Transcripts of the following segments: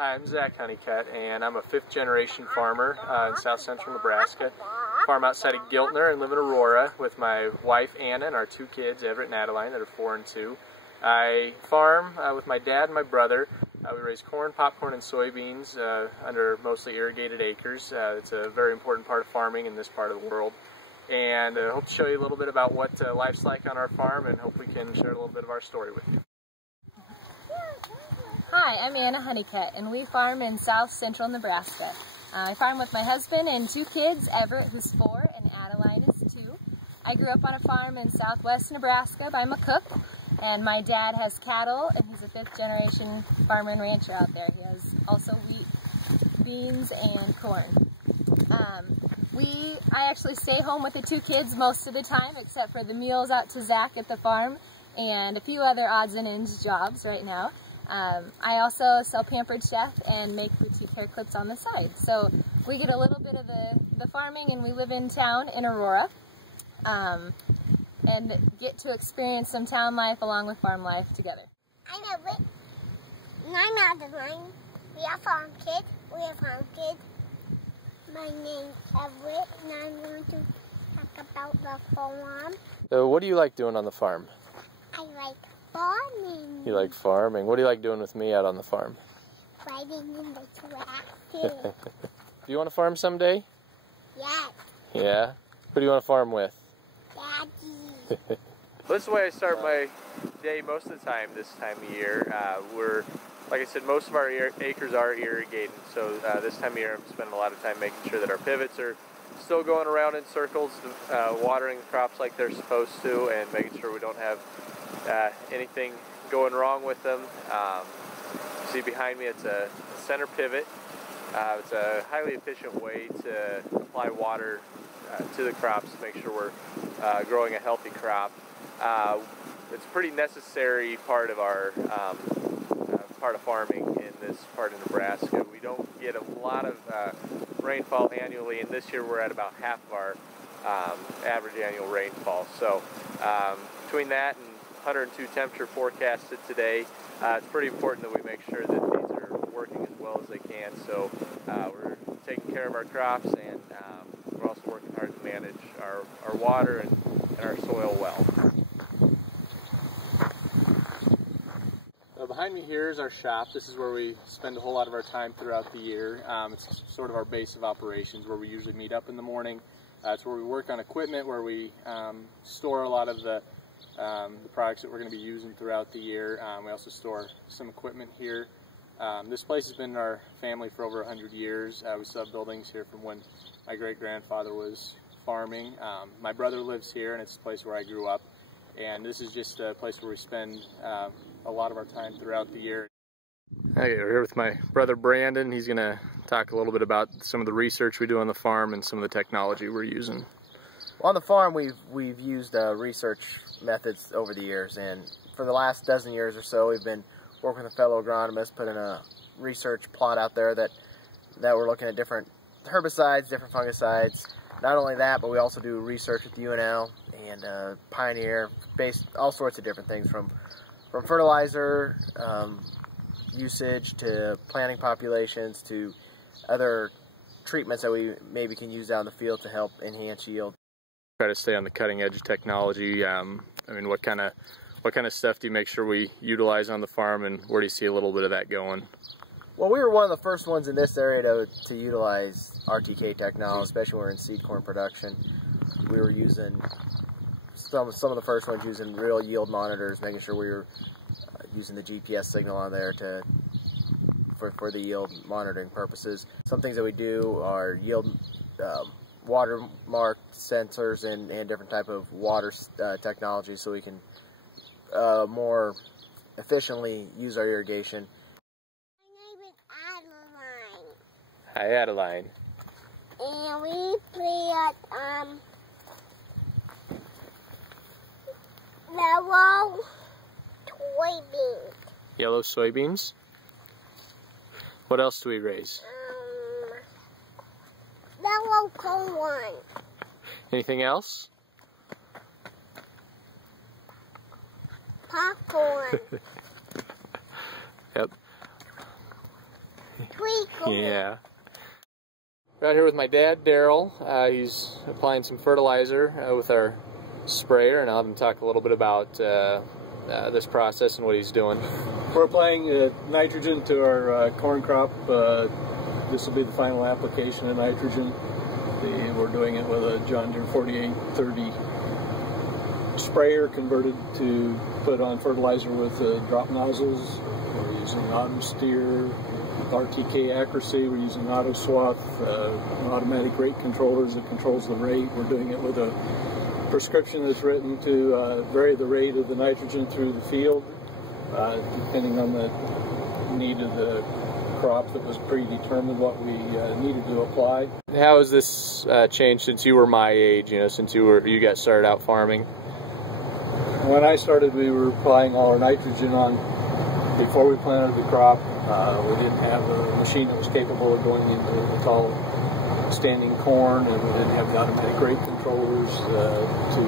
Hi, I'm Zach Hunnicutt, and I'm a fifth-generation farmer in south central Nebraska. Farm outside of Giltner and live in Aurora with my wife Anna and our two kids, Everett and Adeline, that are 4 and 2. I farm with my dad and my brother. We raise corn, popcorn, and soybeans under mostly irrigated acres. It's a very important part of farming in this part of the world. And I hope to show you a little bit about what life's like on our farm, and hope we can share a little bit of our story with you. Hi, I'm Anna Hunnicutt, and we farm in south central Nebraska. I farm with my husband and 2 kids, Everett, who's 4, and Adeline is 2. I grew up on a farm in southwest Nebraska by McCook, and my dad has cattle, and he's a 5th-generation farmer and rancher out there. He has also wheat, beans, and corn. I actually stay home with the 2 kids most of the time, except for the meals out to Zach at the farm and a few other odds and ends jobs right now. I also sell Pampered Chef and make boutique hair clips on the side. So we get a little bit of the farming, and we live in town in Aurora and get to experience some town life along with farm life together. I'm Everett, and I'm Adeline. We are farm kids. My name's Everett, and I'm going to talk about the farm. So what do you like doing on the farm? I like farming. You like farming. What do you like doing with me out on the farm? Riding in the tractor. Do you want to farm someday? Yes. Yeah? Who do you want to farm with? Daddy. This is the way I start my day most of the time this time of year. Like I said, most of our acres are irrigated, so this time of year I'm spending a lot of time making sure that our pivots are still going around in circles, watering the crops like they're supposed to, and making sure we don't have anything going wrong with them. See behind me, it's a center pivot. It's a highly efficient way to apply water to the crops to make sure we're growing a healthy crop. It's a pretty necessary part of our part of farming in this part of Nebraska. We don't get a lot of rainfall annually, and this year we're at about half of our average annual rainfall. So between that and 102 temperature forecasted today, it's pretty important that we make sure that these are working as well as they can. So we're taking care of our crops, and we're also working hard to manage our water and our soil well. Behind me here is our shop. This is where we spend a whole lot of our time throughout the year. It's sort of our base of operations, where we usually meet up in the morning. It's where we work on equipment, where we store a lot of the products that we're going to be using throughout the year. We also store some equipment here. This place has been in our family for over 100 years. We still have buildings here from when my great-grandfather was farming. My brother lives here, and it's a place where I grew up. And this is just a place where we spend a lot of our time throughout the year. Okay, we're here with my brother Brandon. He's going to talk a little bit about some of the research we do on the farm and some of the technology we're using. Well, on the farm, we've used research methods over the years, and for the last dozen years or so, we've been working with a fellow agronomist, putting a research plot out there that we're looking at different herbicides, different fungicides. Not only that, but we also do research with UNL and Pioneer, based all sorts of different things, from fertilizer usage to planting populations to other treatments that we maybe can use out in the field to help enhance yield. Try to stay on the cutting edge of technology. I mean, what kind of stuff do you make sure we utilize on the farm, and where do you see a little bit of that going? Well, we were one of the first ones in this area to utilize RTK technology, especially when we're in seed corn production. We were using some of the first ones using real yield monitors, making sure we were using the GPS signal on there for the yield monitoring purposes. Some things that we do are yield watermark sensors and different type of water technology, so we can more efficiently use our irrigation. Hi, Adeline. And we plant yellow soybeans. Yellow soybeans? What else do we raise? Yellow corn. Anything else? Popcorn. Yep. Twinkle. Yeah. We're out here with my dad, Daryl. He's applying some fertilizer with our sprayer, and I'll have him talk a little bit about this process and what he's doing. We're applying nitrogen to our corn crop. This will be the final application of nitrogen. We're doing it with a John Deere 4830 sprayer converted to put on fertilizer with drop nozzles. We're using auto steer, RTK accuracy. We're using auto swath, automatic rate controllers that controls the rate. We're doing it with a prescription that's written to vary the rate of the nitrogen through the field, depending on the need of the crop that was predetermined what we needed to apply. How has this changed since you were my age, since you got started out farming? When I started, we were applying all our nitrogen on before we planted the crop. We didn't have a machine that was capable of going into the tall standing corn, and we didn't have the automatic rate controllers to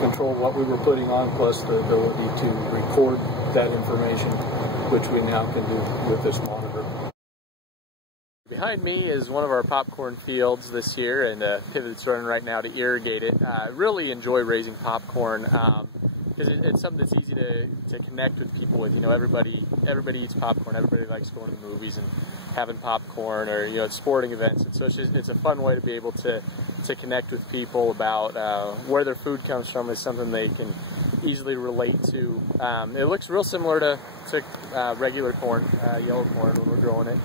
control what we were putting on, plus the ability to record that information, which we now can do with this monitor. Behind me is one of our popcorn fields this year, and a pivot that's running right now to irrigate it. I really enjoy raising popcorn because it's something that's easy to connect with people with. Everybody eats popcorn. Everybody likes going to the movies and having popcorn, or at sporting events. And so it's a fun way to be able to connect with people about where their food comes from. Is something they can easily relate to. It looks real similar to regular corn, yellow corn when we're growing it.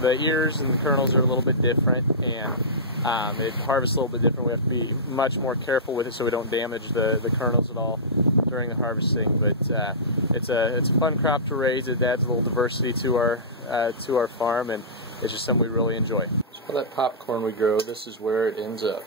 The ears and the kernels are a little bit different, and it harvests a little bit different. We have to be much more careful with it so we don't damage the kernels at all during the harvesting. But it's a fun crop to raise. It adds a little diversity to our farm, and it's just something we really enjoy. So all that popcorn we grow, this is where it ends up.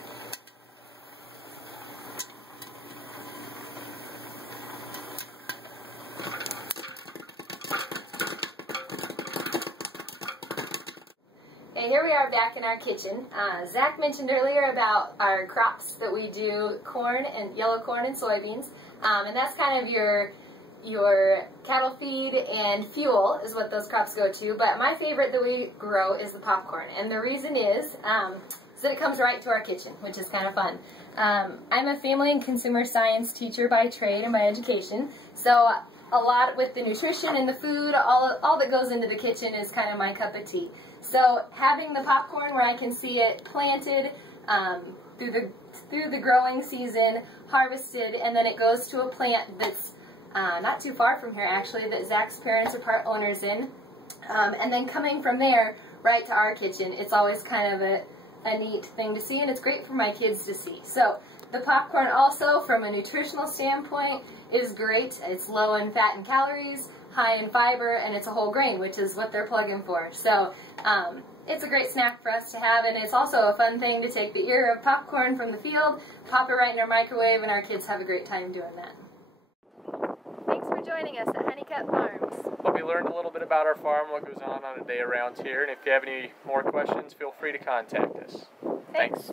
Okay, here we are back in our kitchen. Zach mentioned earlier about our crops that we do, corn and yellow corn and soybeans, and that's kind of your cattle feed and fuel is what those crops go to. But my favorite that we grow is the popcorn, and the reason is that it comes right to our kitchen, which is kind of fun. I'm a family and consumer science teacher by trade and by education, so a lot with the nutrition and the food, all that goes into the kitchen is kind of my cup of tea. So having the popcorn where I can see it planted through the growing season, harvested, and then it goes to a plant that's not too far from here actually, that Zach's parents are part owners in, and then coming from there right to our kitchen, it's always kind of a neat thing to see, and it's great for my kids to see. So the popcorn also, from a nutritional standpoint, is great. It's low in fat and calories, high in fiber, and it's a whole grain, which is what they're plugging for. So it's a great snack for us to have, and it's also a fun thing to take the ear of popcorn from the field, pop it right in our microwave, and our kids have a great time doing that. Thanks for joining us at Hunnicutt Farms. Hope you learned a little bit about our farm, what goes on a day around here, and if you have any more questions, feel free to contact us. Thanks.